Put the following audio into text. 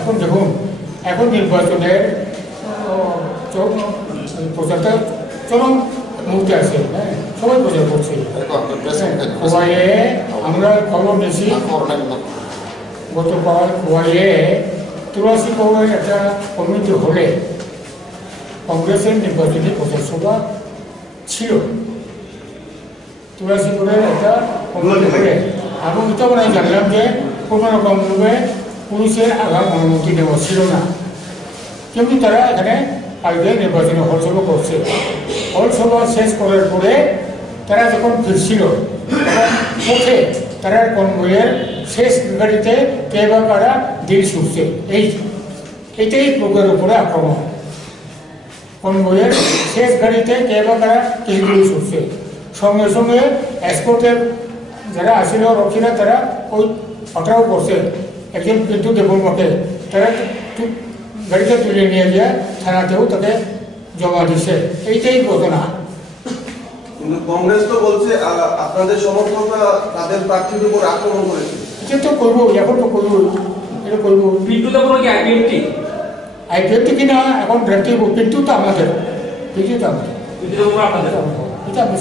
এখন দেখুন এখন নির্বাচনের প্রচারটা চরম মুহূর্তে আছে, হ্যাঁ সবাই প্রচার করছে। খোয়াইয়ে আমরা খবর নিয়েছি গতকাল খোয়াইয়ে 83 পাওয়ার একটা কমিটি হলে কংগ্রেসের নির্বাচনী প্রচার সভা ছিল। 83 পাওয়ার একটা কমিটি হলে এবং এটা আমরা জানলাম যে কোনো রকমভাবে পুলিশের আগাম অনুমতি নেওয়া ছিল না, কিন্তু তারা এখানে কালকে নির্বাচনী হলসভা করছে। হলসভা শেষ করার পরে তারা যখন ফিরছিল তখন পথে তারা কনভয়ের শেষ গাড়িতে কে বা কারা দিল ছুটছে। এইটাই লোকের উপরে আক্রমণ। কনভয়ের শেষ গাড়িতে কে বা কারা দিল ছুটছে, সঙ্গে সঙ্গে এসকর্টের যারা আসিল রক্ষীরা তারা ওই পাকড়াও করছে একজন পিন্টু দেববর্মাকে। তারা গাড়িতে তুলে নিয়ে গিয়ে থানাতেও তাকে জমা দিছে। এইটাই ঘটনা। কিন্তু কংগ্রেস তো বলছে আপনাদের সমর্থকরা তাদের প্রার্থীর উপর আক্রমণ করেছে। এটা তো করবো, এখন তো করবো, এটা করবো। পিন্টু দেববর্মা কি আইপিএফটি? আইপিএফটি কিনা এখন পিন্টু তো আমাদের, পিন্টু তো আমাদের, পিন্টু দেববর্মা আপনাদের? এটা আমি